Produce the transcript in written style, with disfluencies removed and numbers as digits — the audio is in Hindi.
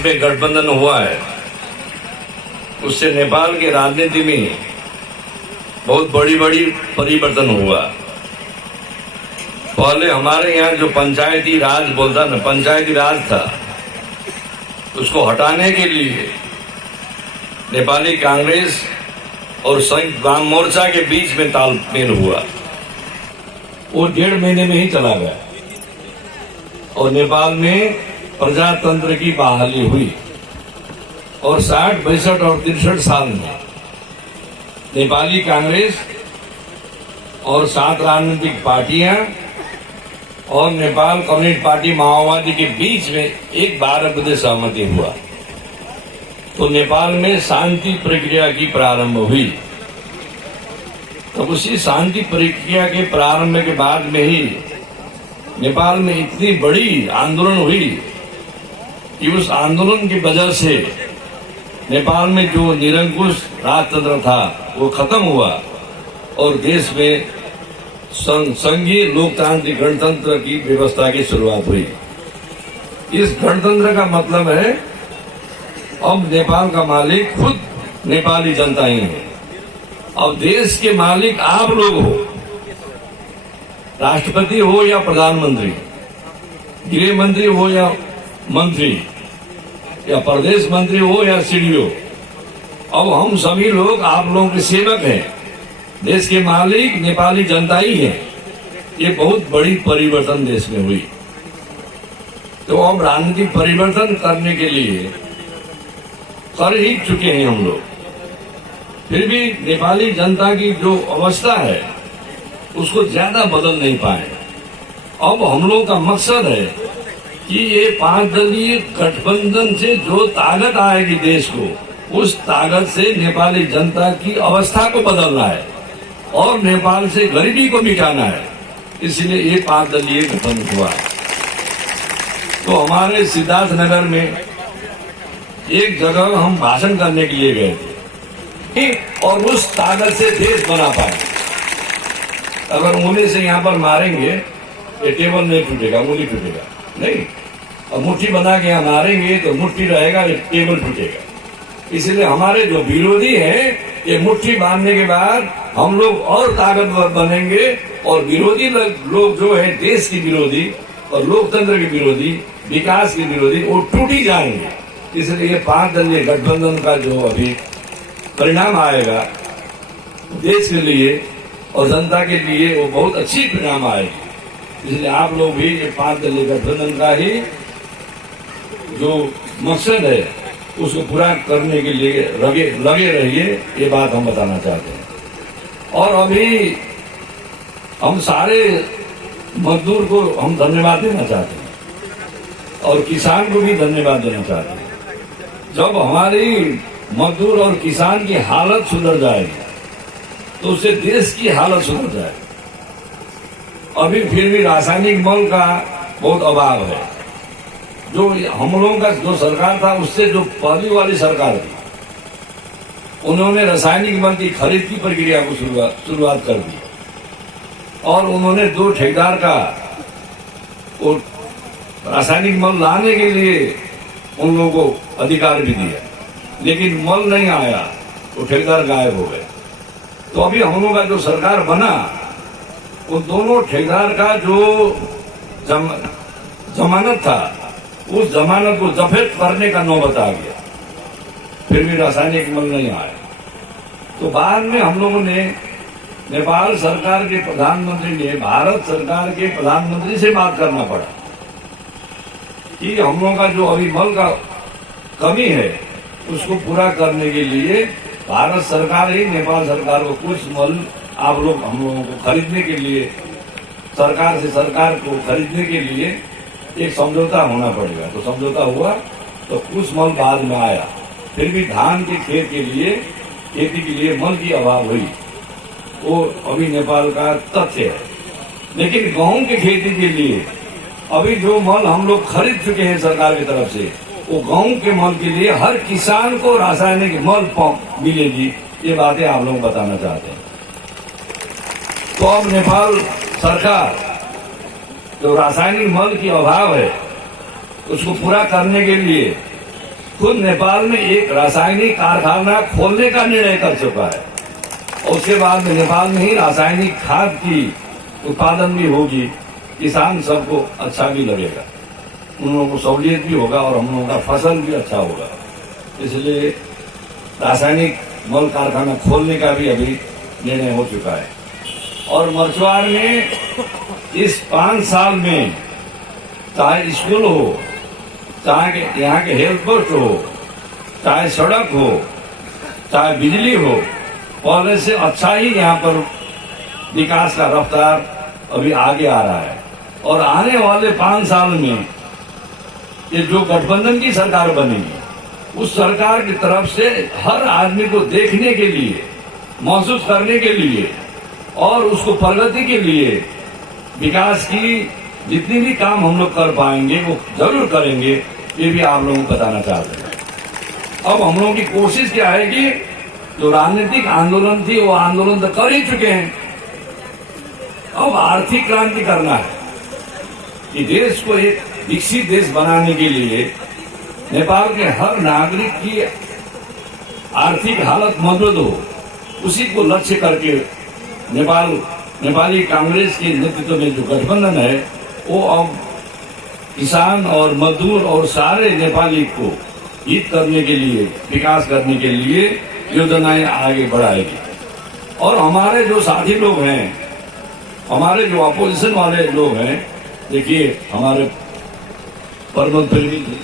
में गठबंधन हुआ है उससे नेपाल की राजनीति में बहुत बड़ी परिवर्तन हुआ। पहले हमारे यहाँ जो पंचायती राज बोलता ना, पंचायती राज था, उसको हटाने के लिए नेपाली कांग्रेस और संयुक्त वाम मोर्चा के बीच में तालमेल हुआ। वो 1.5 महीने में ही चला गया और नेपाल में प्रजातंत्र की बहाली हुई। और 60, 62 और 63 साल में नेपाली कांग्रेस और 7 राजनीतिक पार्टियां और नेपाल कम्युनिस्ट पार्टी माओवादी के बीच में एक 12 बजे सहमति हुआ तो नेपाल में शांति प्रक्रिया की प्रारंभ हुई। तो उसी शांति प्रक्रिया के प्रारंभ के बाद में ही नेपाल में इतनी बड़ी आंदोलन हुई कि उस आंदोलन की वजह से नेपाल में जो निरंकुश राजतंत्र था वो खत्म हुआ और देश में संघीय लोकतांत्रिक गणतंत्र की व्यवस्था की शुरुआत हुई। इस गणतंत्र का मतलब है अब नेपाल का मालिक खुद नेपाली जनता ही है। अब देश के मालिक आप लोग हो, राष्ट्रपति हो या प्रधानमंत्री, गृह मंत्री हो या मंत्री, या प्रदेश मंत्री हो या सीडीओ, अब हम सभी लोग आप लोगों के सेवक हैं। देश के मालिक नेपाली जनता ही है। ये बहुत बड़ी परिवर्तन देश में हुई। तो अब राजनीतिक परिवर्तन करने के लिए कर ही चुके हैं हम लोग। फिर भी नेपाली जनता की जो अवस्था है उसको ज्यादा बदल नहीं पाए। अब हम लोग का मकसद है कि ये 5 दलीय गठबंधन से जो ताकत आएगी देश को, उस ताकत से नेपाली जनता की अवस्था को बदलना है और नेपाल से गरीबी को मिटाना है। इसलिए ये 5 दलीय गठबंधन हुआ। तो हमारे सिद्धार्थ नगर में एक जगह हम भाषण करने के लिए गए थे और उस ताकत से देश बना पाए। अगर उंगली से यहाँ पर मारेंगे ये टेबल नहीं टूटेगा, उंगली टूटेगा नहीं, और मुट्ठी बना के यहाँ मारेंगे तो मुट्ठी रहेगा, ये टेबल टूटेगा। इसलिए हमारे जो विरोधी हैं ये मुट्ठी बांधने के बाद हम लोग और ताकतवर बनेंगे और विरोधी लोग जो है देश के विरोधी और लोकतंत्र के विरोधी, विकास के विरोधी, वो टूट ही जाएंगे। इसलिए ये 5 दलीय गठबंधन का जो अभी परिणाम आएगा देश के लिए और जनता के लिए वो बहुत अच्छी परिणाम आएगी। इसलिए आप लोग भी ये 5 दलीय गठबंधन का ही जो मकसद है उसको पूरा करने के लिए लगे रहिए, ये बात हम बताना चाहते हैं। और अभी हम सारे मजदूर को हम धन्यवाद देना चाहते हैं और किसान को भी धन्यवाद देना चाहते हैं। जब हमारी मजदूर और किसान की हालत सुधर जाएगी तो उससे देश की हालत सुधर जाएगी। अभी फिर भी रासायनिक मल का बहुत अभाव है। जो हम लोगों का जो सरकार था उससे जो पहली वाली सरकार थी उन्होंने रासायनिक मल की खरीद की प्रक्रिया को शुरुआत कर दी और उन्होंने 2 ठेकेदार का वो रासायनिक मल लाने के लिए उन लोगों को अधिकार भी दिया, लेकिन मल नहीं आया तो ठेकेदार गायब हो गए। तो अभी हम लोगों का जो सरकार बना उन दोनों ठेकेदार का जो जमानत था उस जमानत को जब्त करने का नौबत आ गया, फिर भी रासायनिक मल नहीं आया। तो बाद में हम लोगों ने नेपाल सरकार के प्रधानमंत्री ने भारत सरकार के प्रधानमंत्री से बात करना पड़ा कि हम लोगों का जो अभी मल का कमी है उसको पूरा करने के लिए भारत सरकार ही नेपाल सरकार को कुछ मल आप लोग हम लोगों को खरीदने के लिए, सरकार से सरकार को खरीदने के लिए एक समझौता होना पड़ेगा। तो समझौता हुआ तो कुछ मल बाद में आया। फिर भी धान के खेत के लिए, खेती के लिए मल की अभाव हुई, वो अभी नेपाल का तथ्य है। लेकिन गेहूं की खेती के लिए अभी जो मल हम लोग खरीद चुके हैं सरकार की तरफ से, वो गेहूं के मल के लिए हर किसान को रासायनिक मल पंप मिलेगी। ये बातें आप लोग बताना चाहते हैं। तो अब नेपाल सरकार जो रासायनिक मल की अभाव है उसको पूरा करने के लिए खुद नेपाल में एक रासायनिक कारखाना खोलने का निर्णय कर चुका है और उसके बाद में नेपाल में ही रासायनिक खाद की उत्पादन भी होगी। किसान सबको अच्छा भी लगेगा, उन लोगों को सहूलियत भी होगा और हम लोगों का फसल भी अच्छा होगा। इसलिए रासायनिक मल कारखाना खोलने का भी अभी निर्णय हो चुका है। और मछुआर में इस 5 साल में चाहे स्कूल हो, चाहे यहाँ के हेल्थ पोस्ट हो, चाहे सड़क हो, चाहे बिजली हो, पहले से अच्छा ही यहाँ पर विकास का रफ्तार अभी आगे आ रहा है। और आने वाले 5 साल में ये जो गठबंधन की सरकार बनेगी, उस सरकार की तरफ से हर आदमी को देखने के लिए, महसूस करने के लिए और उसको प्रगति के लिए विकास की जितनी भी काम हम लोग कर पाएंगे वो जरूर करेंगे, ये भी आप लोगों को बताना चाहते हैं। अब हम लोगों की कोशिश क्या है कि जो राजनीतिक आंदोलन थी वो आंदोलन तो कर ही चुके हैं, अब आर्थिक क्रांति करना है कि देश को एक विकसित देश बनाने के लिए नेपाल के हर नागरिक की आर्थिक हालत मजबूत हो, उसी को लक्ष्य करके नेपाली कांग्रेस के नेतृत्व में जो गठबंधन है वो अब किसान और मजदूर और सारे नेपाली को हित करने के लिए, विकास करने के लिए योजनाएं आगे बढ़ाएगी। और हमारे जो साथी लोग हैं, हमारे जो अपोजिशन वाले लोग हैं, देखिए हमारे प्रमोद प्रेमी जी